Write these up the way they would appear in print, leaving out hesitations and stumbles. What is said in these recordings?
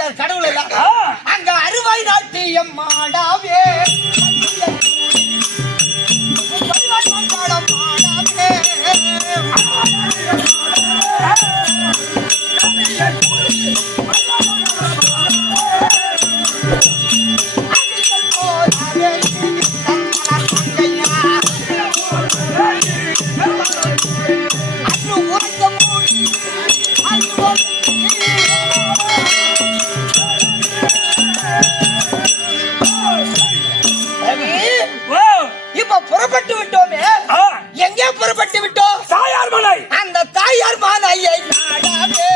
இருக்காரு கடவுள் எல்லாம். அங்க அறுவாய் நாட்டு எம்மாடாவே புறப்பட்டு விட்டோமே. எங்கே புறப்பட்டு விட்டோம்? தாயார் மலை. அந்த தாயார் மலையை நாடாவே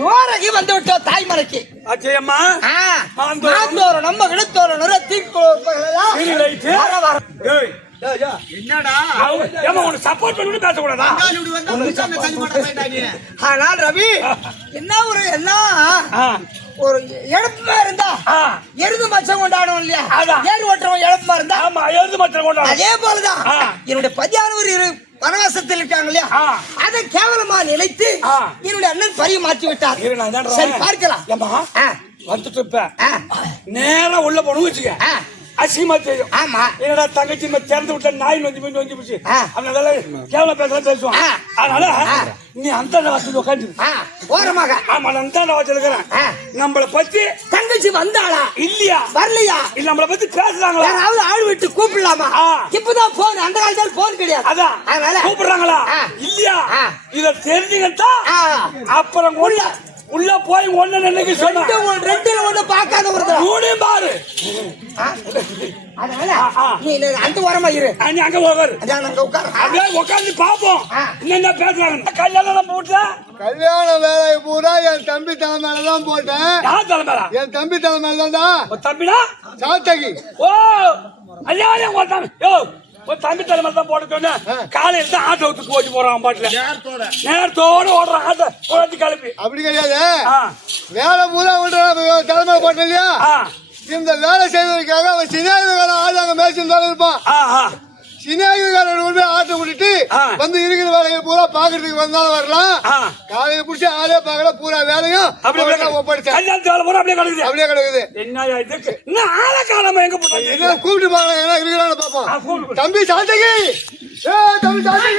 தோரகி வந்து விட்டோம் தாய்மலைக்கு. அச்சயம்மா நம்ம விழுத்தோரம் என்னடா சப்போர்ட் பண்ணி பேசக்கூடாதா? ஆனால் ரவி என்ன ஒரு என்ன ஒரு இழப்புமா இருந்தா எருது மச்சம் கொண்டாடும் இல்லையா? ஏறு ஓட்டுறவன் இழப்புமா இருந்தா எருது மச்சம் கொண்டாடும். அதே போலதான் என்னுடைய 16 வனவாசத்தில் இருக்காங்க இல்லையா? அதை கேவலமா நினைத்து என்னுடைய அண்ணன் பரிய மாற்றி விட்டார். சரி பார்க்கலாம். வந்துட்டு இப்ப நேரம் உள்ள போன வச்சுக்க அசிமா தெரியும். ஆமா என்னடா தங்கச்சி திறந்து விட்ட நாய் நொஞ்சி போச்சு. அதனால கேவலம் பேசலாம் பேசுவான். அதனால நீ அந்த வாசல் உட்காந்து ஓரமாக. ஆமா அந்த வாசல் இருக்கிறேன். நம்மளை பத்தி தங்கச்சி வந்தாளா இல்லையா? வரலையா? இல்ல நம்மளை பத்தி பேசுறாங்களா? யாராவது ஆள் விட்டு கூப்பிடலாமா? இப்பதான் போன், அந்த காலத்துல போன் கிடையாது. அதான் கூப்பிடுறாங்களா இல்லையா? இத தெரிஞ்சுக்கிட்டா அப்புறம் உள்ள போய் ஒண்ணு நினைக்க சொன்ன ரெண்டுல ஒண்ணு பார்க்காத ஒரு பாரு. அதனால நீ அந்த ஓரமா இரு. நீ அங்க உட்காரு. அங்க உட்காரு. அப்படியே உட்காந்து பாப்போம் என்ன பேசுறாங்க. கல்யாணம் நம்ம வீட்டுல கல்யாண வேலையை பூரா என் தம்பி தலைமையிலதான் போட்டேன். யார் தலைமையில? என் தம்பி தலைமையிலதான். தம்பினா சாத்தகி. ஓ கல்யாணம் ஒரு தம்பி தலைமை தான் போட சொன்னேன். காலையில தான் ஆட்டோ விட்டு ஓட்டி போறான் பாட்டுல நேரத்தோட ஓடுறான் ஆட்டோ ஓட்டி கிளப்பி. அப்படி கிடையாது. வேலை பூரா தலைமை போட்ட இல்லையா? இந்த வேலை செய்வதற்காக அவன் சினியாக்காரன் ஆள் அங்க மேய்ச்சிருந்தாலும் இருப்பான். சினியாக்காரன் கொண்டு ஆட்டை விட்டுட்டு வந்து இருக்கிற வேலையை பூரா பாக்குறதுக்கு வந்தாலும் வரலாம். காலையில புடிச்சு ஆளே பாக்கல பூரா வேலையும் ஒப்படைச்சேன். அப்படியே கிடக்குது. என்ன ஆளை காலமா எங்க போட்டாங்க? கூப்பிட்டு பாக்கலாம் ஏன்னா இருக்கிறான்னு பாப்போம். தம்பி சாத்தகி, தம்பி சாத்தகி.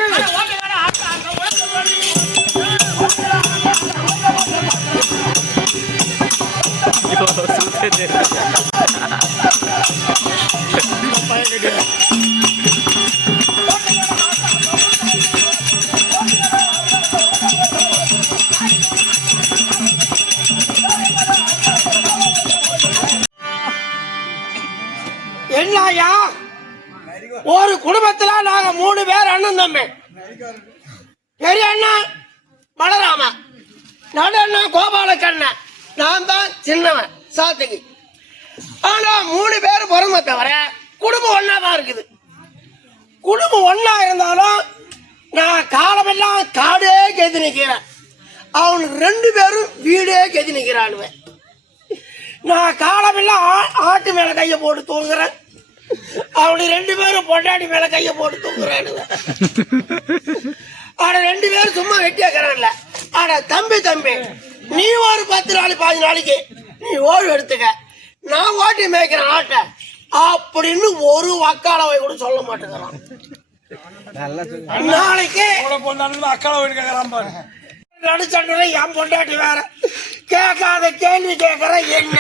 என்னையா ஒரு குடும்பத்துல நாங்க 3 பேர் அண்ணன் தம்பி. பெரிய அண்ணன் பலராம, நடு அண்ணன் கோபாலக்கண்ணன், நான் தான் சின்னவன் சாத்தகி. ஆனா 3 பேர் பிறந்த தவிர குடும்பம் ஒன்னாதான் இருக்குது. குடும்பம் ஒன்னா இருந்தாலும் நான் காலமெல்லாம் காடே கெதி நிக்கிறேன். அவனுக்கு 2 பேரும் வீடே கெதி நிக்கிறானுவேன். நான் காலமெல்லாம் ஆட்டு மேல கைய போட்டு தூங்குறேன். அவனுக்கு 2 பேரும் பொண்டாடி மேல கைய போட்டு தூங்குறானுவேன். ஆனா 2 பேரும் சும்மா வெட்டியாக்குறான்ல. ஆனா தம்பி நீ ஒரு 10 நாள் 15 நாளைக்கு நீ ஓய்வு எடுத்துக்க, நான் ஓட்டி மேய்க்கிறேன் ஆட்டை அப்படின்னு ஒரு வக்காலவை கூட சொல்ல மாட்டேங்கிறான். நாளைக்கு நடுச்சண்டை என் பொண்டாட்டி வேற கேட்காத கேள்வி கேட்கற என்ன?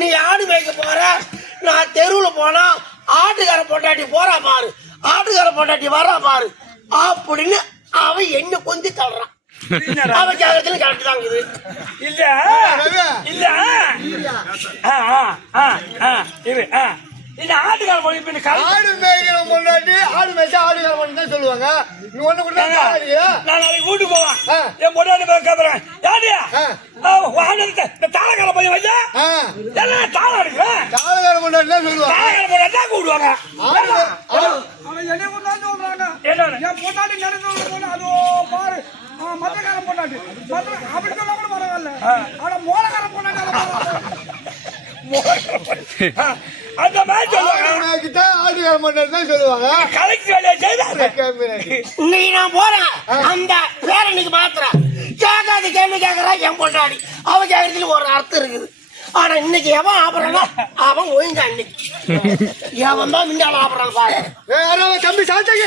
நீ ஆடு மேய்க்க போற, நான் தெருவுல போனா ஆட்டுக்கார பொண்டாட்டி போறா பாரு, ஆட்டுக்கார பொண்டாட்டி வரா பாரு அப்படின்னு அவன் என்ன கொஞ்சம் தள்ளுறான். அவன் கேட்கறதுல கரெக்ட் தான் இருக்குது. இந்த ஆட்டுக்கார போய் இப்ப கலை ஆடு மேய்க்கிற முன்னாடி ஆடு மேய்ச்சா ஆடுகார மட்டும் தான் சொல்லுவாங்க. நீ ஒண்ணு கூட நான் நாளைக்கு வீட்டுக்கு போவேன். என் பொண்ணு போய் கேட்பறேன். யாரியா இந்த தாளக்கார பையன் வையா எல்லாம் தாளம் அடிக்கிறேன். தாளகார முன்னாடி தான் சொல்லுவாங்க. தாளக்கார போய் தான் கூப்பிடுவாங்க. அவன் என்னை கொண்டாந்து சொல்றாங்க. என்ன என் பொண்டாட்டி நினைச்சு போன அதோ பாரு மத்தக்காரன் பொண்டாட்டி அப்படி சொல்ல கூட பரவாயில்ல. ஆனா மோளக்காரன் பொண்டாட்டி அந்த மாதிரி சொல்லுவாங்க. ஆடுகார மட்டும் தான் சொல்லுவாங்க. கலைக்கு வேலையை செய்தாரு. இன்னைக்கு நான் போறேன் அந்த பேரனுக்கு மாத்திரம் கேட்காத கேள்வி கேட்கறா என் பொண்டாடி. அவ கேட்கறதுல ஒரு அர்த்தம் இருக்குது. ஆனா இன்னைக்கு எவன் ஆபரணா அவன் ஒழுங்கா இன்னைக்கு எவன் தான் முன்னால ஆபரணம் பாரு. தம்பி சாத்தகி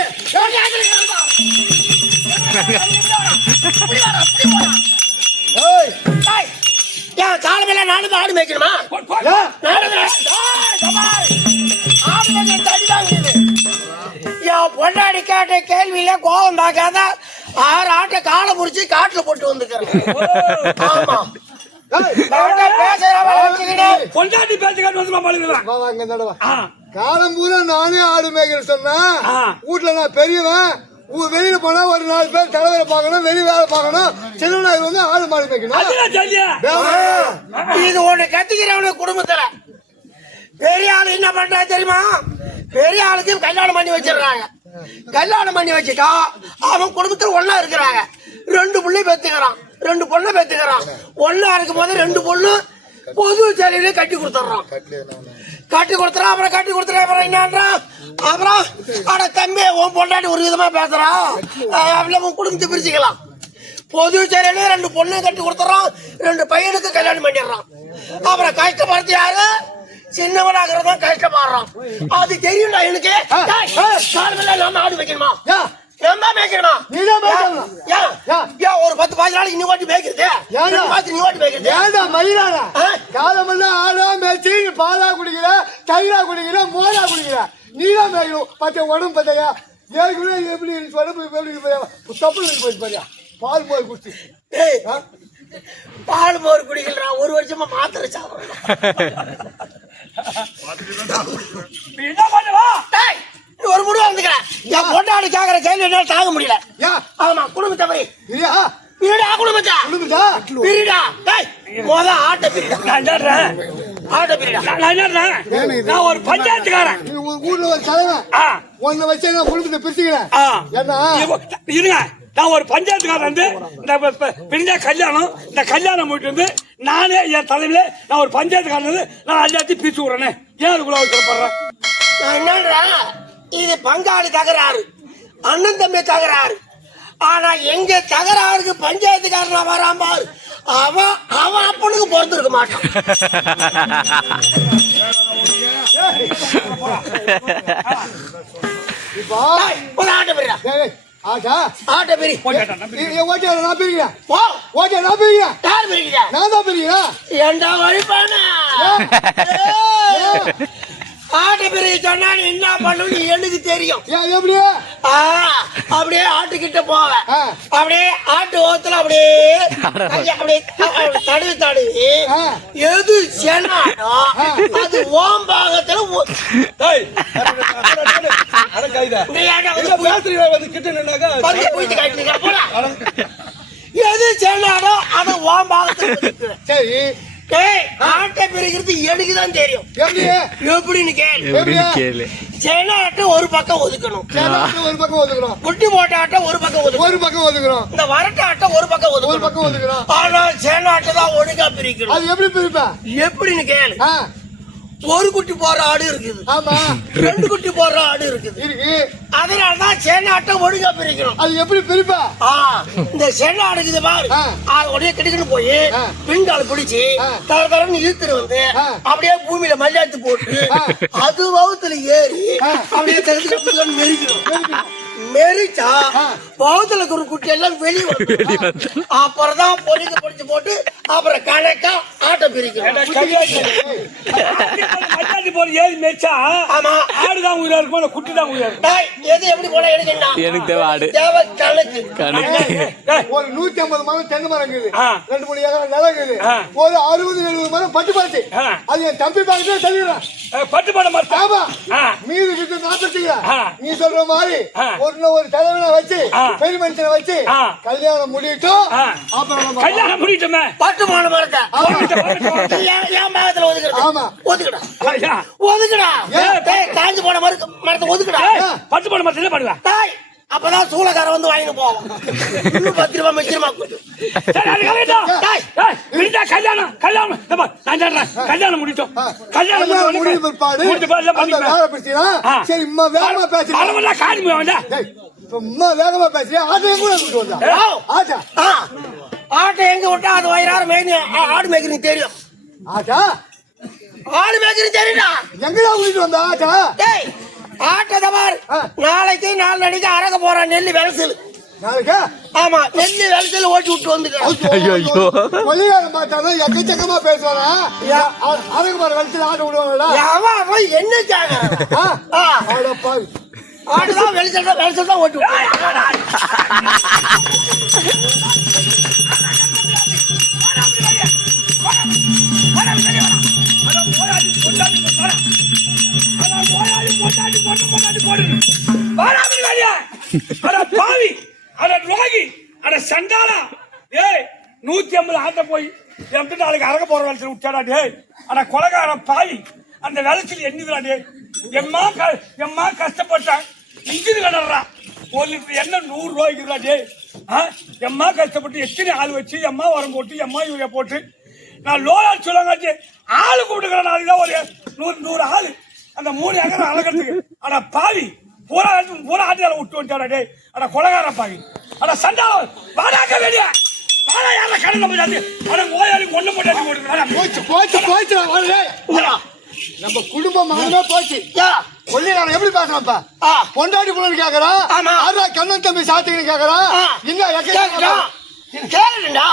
என் காலமெல்லாம் நானும் ஆடு மேய்க்கணுமா? என் பொண்டாடி கேட்ட கேள்வியில கோபம் பார்க்காத 6 ஆட்டை காலை புடிச்சு காட்டுல போட்டு வந்துக்கிறேன். ஆமா பொண்டாட்டி பேச்சுக்காட்டு வந்து காலம் பூரா நானே ஆடு மேய்க்கிற சொன்னா வீட்டுல நான் பெரியவன். வெளியில போனா ஒரு 4 பேர் தலைவரை பார்க்கணும், வெளி வேலை பார்க்கணும். சின்னவனாக வந்து ஆடு மாடு மேய்க்கணும். இது ஒண்ணு கத்துக்கிறவனு குடும்பத்துல பெரிய ஆளு என்ன பண்றா தெரியுமா? பெரிய ஆளுக்கு கல்யாணம் பண்ணி வச்சிடறாங்க. கல்யாணம் பண்ணி வச்சுட்டா அவன் குடும்பத்துல ஒன்னா இருக்கிறாங்க. 2 பிள்ளை பெத்துக்கிறான், 2 பொண்ணை பெத்துக்கிறான். ஒன்னா இருக்கும் போது 2 பொண்ணு பொது சேலையில கட்டி கொடுத்துறான். கட்டி கொடுத்துறான். அப்புறம் கட்டி கொடுத்துறேன். அப்புறம் என்னன்றான்? அப்புறம் அட தம்பி உன் பொண்டாட்டி ஒரு விதமா பேசுறான், உன் குடும்பத்தை பிரிச்சுக்கலாம். பொது சேலையில 2 பொண்ணு கட்டி கொடுத்துறான். 2 பையனுக்கு கல்யாணம் பண்ணிடுறான். அப்புறம் கஷ்டப்படுத்தி யாரு? சின்னவனாகிறதா கஷ்டப்படுறான். அது தெரியும்டா எனக்கு. நாம ஆடு வைக்கணுமா? மேய்க்கணுமா? ஒரு 10-15 நாளைக்கு நீ ஓட்டி மேய்க்கிறது, நீ ஓட்டி மேய்க்கிறது மயிலாடா காலமெல்லாம் ஆடா மேய்ச்சி பாலா குடிக்கிற, தயிரா குடிக்கிற, மோரா குடிக்கிற. நீதான் மேய்க்கணும். பத்த உடம்பு பார்த்தையா ஏற்கனவே எப்படி உடம்பு தப்பு போயிட்டு பாரியா பால் போய் குடிச்சு. பால் மோர் குடிக்கிறா 1 வருஷமா மாத்திரை சாப்பிடணும். என்ன பண்ணுவா? ஒரு முடிவு வந்துக்கிறேன். என் பொண்டாடி கேட்கற கேள்வி என்னால தாங்க முடியல. ஆமா குடும்பத்தை போய் வீடா குடும்பத்தா பிரிடா. மொத ஆட்ட பிரிடா. ஆட்ட பிரிடா. நான் ஒரு பஞ்சாயத்துக்காரன். ஊர்ல ஒரு தலைவன் உன்னை வச்சு நான் குடும்பத்தை பிரிச்சுக்கிறேன். இருங்க, நான் ஒரு பஞ்சாயத்துக்காரன் வந்து இந்த பிரிஞ்சா கல்யாணம், இந்த கல்யாணம் போயிட்டு வந்து நானே என் தலைமையில நான் ஒரு பஞ்சாயத்துக்காரன் வந்து நான் எல்லாத்தையும் பிரிச்சு விடுறேன்னு ஏன் அதுக்குள்ள வைக்கப்படுறேன்? என்னன்றா இது பங்காளி தகராறு, அண்ணன் தம்பி தகராறு. ஆனா எங்க தகராறுக்கு பஞ்சாயத்துக்காரனா வராம பாரு, அவன் அப்பனுக்கு பிறந்திருக்க மாட்டான். ஆட்ட பிரிடா. ஆட்ட பிரி. ஓட்டியா நான் பிரிக்கிறேன். போ ஓட்டியா நான் பிரிக்கிறேன். யார் பிரிக்கிறா? நான் தான் பிரிக்கிறேன். ஏண்டா வழிபானா? ஆட்டு பிரிவு சொன்னா நீ என்ன பண்ணு எனக்கு தெரியும். எப்படியே அப்படியே ஆட்டுக்கிட்ட போவேன். அப்படியே ஆட்டு ஓத்துல அப்படியே தடவி தடவி எது செனாடோ அது ஓம்பாகத்துல எது செனாடோ அது ஓம்பாகத்துல. சரி ஆட்டை பிரிக்கிறது எனக்குதான் தெரியும். எப்படின்னு கேளு. சென ஆட்டை ஒரு பக்கம் ஒதுக்கணும், ஒரு பக்கம் ஒதுக்கணும். குட்டி போட்ட ஆட்டை ஒரு பக்கம் ஒதுக்கணும். இந்த வரட்ட ஆட்டை ஒரு பக்கம் ஒதுக்கணும். ஆனா சென ஆட்டை தான் ஒழுங்கா பிரிக்கணும். அது எப்படி பிரிப்ப? எப்படின்னு கேளு. ஒரு குட்டி போற ஆடு இருக்குது, ஆமா 2 குட்டி போடுற ஆடு இருக்குது. அதனாலதான் சென ஆட்டை ஒழுங்கா பிரிக்கணும். அது எப்படி பிரிப்ப? இந்த சென ஆடுக்குது பாரு, அது உடனே கிடுக்குன்னு போய் பின்கால பிடிச்சி தரன்னு இழுத்துட்டு வந்து அப்படியே பூமியில மல்லியாத்து போட்டு அது வவுத்துல ஏறி அப்படியே தெரிஞ்சு மெரிக்கணும். மெரிச்சா பௌத்துல ஒரு குட்டி எல்லாம் வெளியே வந்து அப்புறம் தான் பொறிச்சு போட்டு அப்புறம் கணக்கா ஆட்டை பிரிக்கணும். ஏறி மெரிச்சா ஆடுதான் உயிரா இருக்குமா குட்டி தான் உயிரா இருக்கும்? எது எப்படி போல எனக்கு தேவை ஆடு தேவை கணக்கு. ஒரு 150 மரம் தென்னை மரம் இருக்குது, 2-3 ஏக்கர் நிலம் இருக்குது, ஒரு 60-70 மரம் பட்டு பாச்சு. அது என் தம்பி பார்த்து தள்ளிடுறேன். பட்டு போன மாதிரி ஆமா ஆ. மீதி கிட்ட நாற்பத்தீங்க ஆ. நீ சொல்ற மாதிரி ஆ. ஒரு தலைவனை வச்சு ஆ. பெரிய மனுஷனை வச்சு ஆ. கல்யாணம் முடியட்டும் ஆ. அப்புறம் நம்ம கல்யாணம் முடிட்டோமே பட்டு போன மரத்தை என் பாகத்துல ஒதுக்குறது ஆமா ஒதுக்குடா ஒதுக்குடா காஞ்சு போன மரத்தை ஒதுக்குடா பட்டு போன மாதிரி என்ன பண்ணுவேன் தாய் அப்பதான் சூளக்காரன் வந்து வாங்கிட்டு போவோம் இன்னும் 10 ரூபாய் மிச்சமா கல்யாணம் கல்யாணம் நான் சொல்றேன் கல்யாணம் முடிட்டோம் கல்யாணம் முடிவு பிற்பாடு அந்த வேலை பிரச்சனை சரி இம்மா வேகமா பேசுறேன் காணி வேண்டாம் சும்மா வேகமா பேசுறேன் ஆட்டையும் கூட விட்டு வந்தா ஆட்டா ஆட்டை எங்க விட்டா அது வயிறாறு மேய்ந்து ஆடு மேய்க்கிறீங்க தெரியும் ஆட்டா ஆடு மேய்க்கிறீங்க தெரியுமா எங்கடா விட்டு வந்தா ஆட்டா டேய் ஆட்டை பார் நாளைக்கு 4 அடிக்கு அரக போறான் நெல்லு விளைச்சல் நாளைக்கா ஆமா நெல்லு விளைச்சல் ஓட்டி விட்டு வந்துட்டேன் கொலிகாரம் பார்த்தாலும் எக்கச்சக்கமா பேசுவாரா அதுக்கு மாதிரி வெளிச்சல் ஆட்டு விடுவாங்களா அவன் என்ன கேக்குறான் ஆடுதான் வெளிச்சல் தான் ஓட்டி பாவி அட ரோகி அட சண்டாளா ஏய் 150 ஆட்ட போய் எப்படி நாளைக்கு அரக போற வேலைச்சில் விட்டாடா டேய் அட கொலகாரம் பாவி அந்த வேலைச்சில் என்னதுடா டேய் எம்மா கஷ்டப்பட்டான் இங்கிருந்து கிடறா 1 லிட்டர் எண்ணெய் 100 ரூபாய்க்குடா டேய் எம்மா கஷ்டப்பட்டு எத்தனை ஆள் வச்சு எம்மா உரம் போட்டு எம்மா யூரியா போட்டு நான் லோலால் சொல்லுவாங்க ஆளு கூப்பிட்டுக்கிறேன் நாளைக்கு தான் ஒரு 100 ஆளு அந்த 3 ஏக்கர் அழகிறதுக்கு அட பாவி பூரா ஆட்டியால விட்டு வந்துட்டாடா டேய் அட கொலகார பாவி அட சண்டாளம் வாடாக்க வெளியே வாடா யார கடல போய் அட ஓயாளி ஒண்ணு போட்டு போடுறா போச்சு நம்ம குடும்பம் மானமே போச்சு கொல்லிகாரன் எப்படி பேசுறான்ப்பா பொண்டாட்டி புள்ளன்னு கேக்குறான் அதான் கண்ணன் தம்பி சாத்தின்னு கேக்குறான் இன்னும் கேளுடா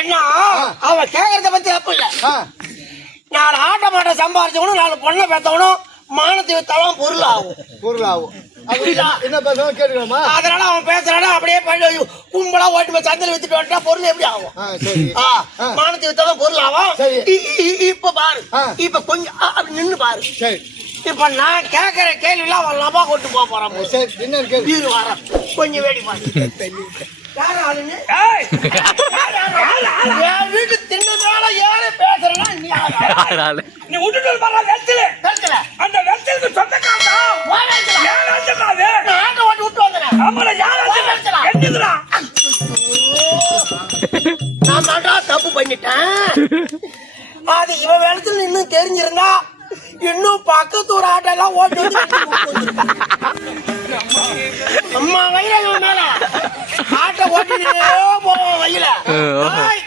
என்ன அவன் கேக்குறத பத்தி தப்பு இல்ல 4 ஆட்ட மாட்டை சம்பாரிச்சவனும் 4 பொண்ணை பெத்தவனும் மானத்தை வித்தாலும் பொருள் ஆகும் என்ன பேசுறான் கேட்டுக்கலாமா அதனால அவன் பேசுறானா அப்படியே கும்பலா ஓட்டு போய் சந்தையில் வித்துட்டு வந்துட்டா பொருள் எப்படி ஆகும் மானத்தை வித்தாலும் பொருள் ஆகும் இப்ப பாரு இப்ப கொஞ்சம் அப்படி நின்னு பாரு இப்ப நான் கேக்குற கேள்விலாம் அவன் லபா கொண்டு போறான் வர கொஞ்சம் வேடி பாரு வீட்டு தின்ன மேல ஏறி பேசுறேன்னா நீ விட்டுட்டு அந்த வெத்தலுக்கு சொந்தக்காரன் விட்டு வந்தேன் நான் தாண்டா தப்பு பண்ணிட்டேன் அது இவன் வேலத்துல இன்னும் தெரிஞ்சிருந்தா இன்னும் பக்கத்து ஒரு ஆட்டெல்லாம் ஓட்டு அம்மா வயிறு மேல ஆட்டை ஓட்டினே போவோம் வயல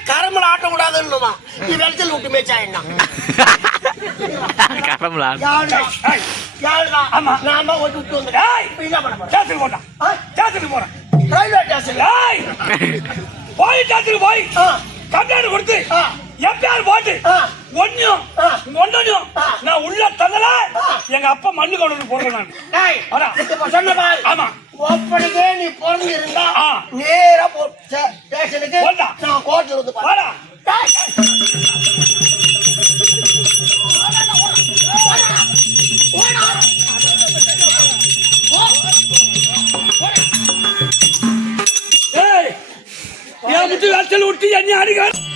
கரம்புல ஆட்ட கூடாதுன்னுமா நீ வெளச்சல் விட்டு மேய்ச்சா என்ன நான் தான் ஓட்டி விட்டு வந்துட்டேன் என்ன பண்ண போறேன் ஸ்டேஷனுக்கு போறேன் ரயில்வே ஸ்டேஷன்ல போய் ஸ்டேஷனுக்கு போய் கம்ப்ளைண்ட் கொடுத்து எப்பயாரு போட்டு ஒன்னும் நான் உள்ள தந்தல எங்க அப்பா மண்ணு கொண்டு போடுறேன் நான் சொன்ன பாரு ஆமா ஒப்பனுக்கே நீ பிறந்து இருந்தா நேரா ஸ்டேஷனுக்கு நான் கோர்ட்ல வந்து பாரு ஏய் ஏன் முட்டு வேட்டல் விட்டு என்ன அடிக்க